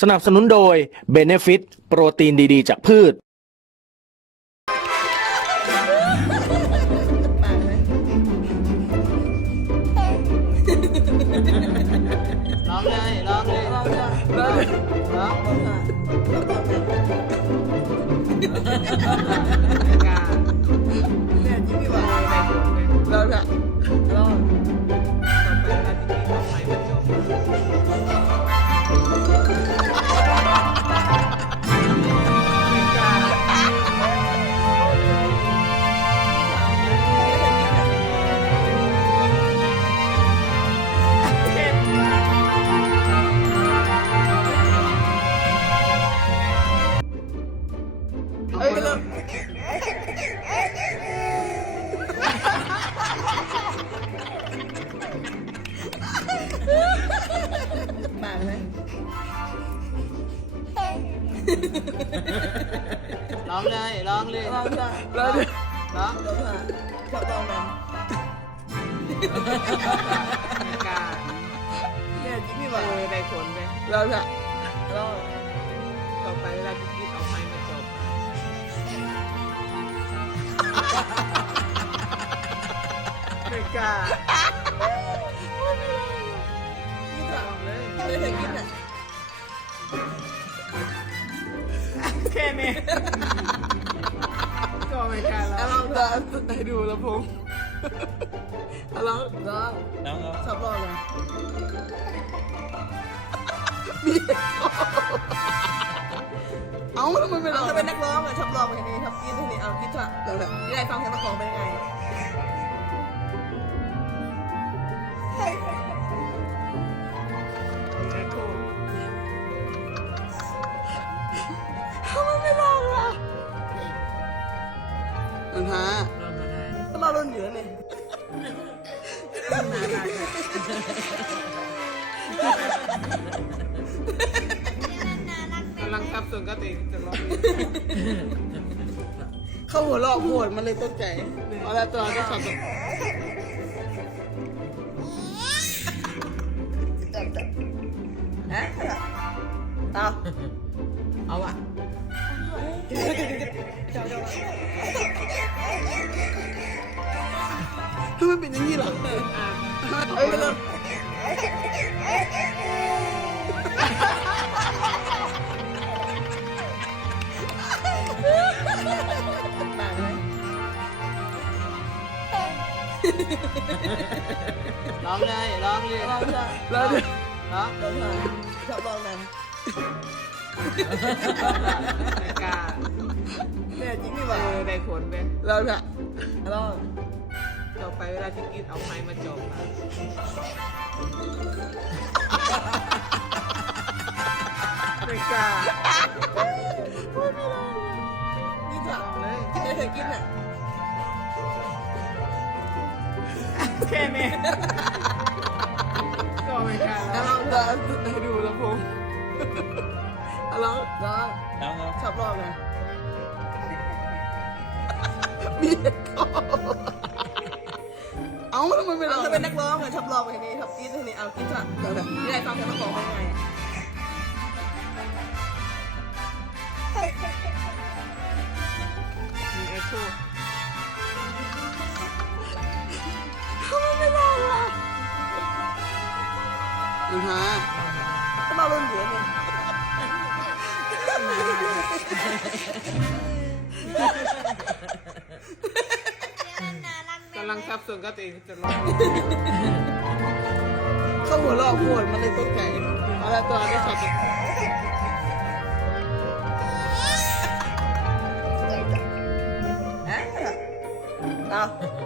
สนับสนุนโดย Benefit โปรตีนดีๆ จากพืช ร้องเลยร้องเลยร้องเลยร้องร้อง ไหมร้องเลยร้องเลยร้องเลยร้องร้องชอบร้องมันไม่กล้าเนี่ยจิ้มพี่ว่าในผลเลยร้องละร้องต่อไปเวลาที่กินออกไปมันจบไม่กล้า แค่นี้ก็ไม่กล้าแล้วลองจะให้ดูแลำโพงลองลองน้องชอบลองเลยเอาทำไมไม่ลองถ้าเป็นนักร้องอะชอบลองแบบนี้ชอบกินที่นี่เอากินเถอะเดี๋ยวได้ฟังเพลงนักร้องเป็นไง ก็เราโดนเหนือนี่กำลังทับส่วนก็ติจะลองเข้าหัวลอกโหดมันเลยตกใจเอาละตัวก็สอบฮะเอาเอาอะ ทำไมเป็นอย่างนี้ล่ะเอ้ยเริ่มร้องเลยร้องเลยร้องเลยร้องร้องร้องชอบร้องนั้นไม่กล้าแม่จริงพี่ว่าในผลเลยร้องละร้อง ต่อไปเวลาที่กินเอาไม้มาจบไม่กล้านี่ถามเลยไม่เคยกินอะแค่นี้ก็ไม่กล้าแล้วเราจะให้ดูลำโพงแล้วร้องน้องชอบร้องไงมีเด็กก็เอาทำไมไม่ร้องถ้าเป็นนักร้องอะชอบร้องแบบนี้ชอบกินที่นี่เอากินเถอะเดี๋ยวแบบที่ได้ฟังเพลงนักร้องเป็นยังไงมีเอ็กโคทำไมไม่ร้องล่ะอือฮะก็มาลุ้นเหลือนี่กำ ลังทับส่วนก็ตัวเองจะร้องเข้าหัวลอกโหดมันเลยตกใจเอาละตัวได้ช็อบฮะ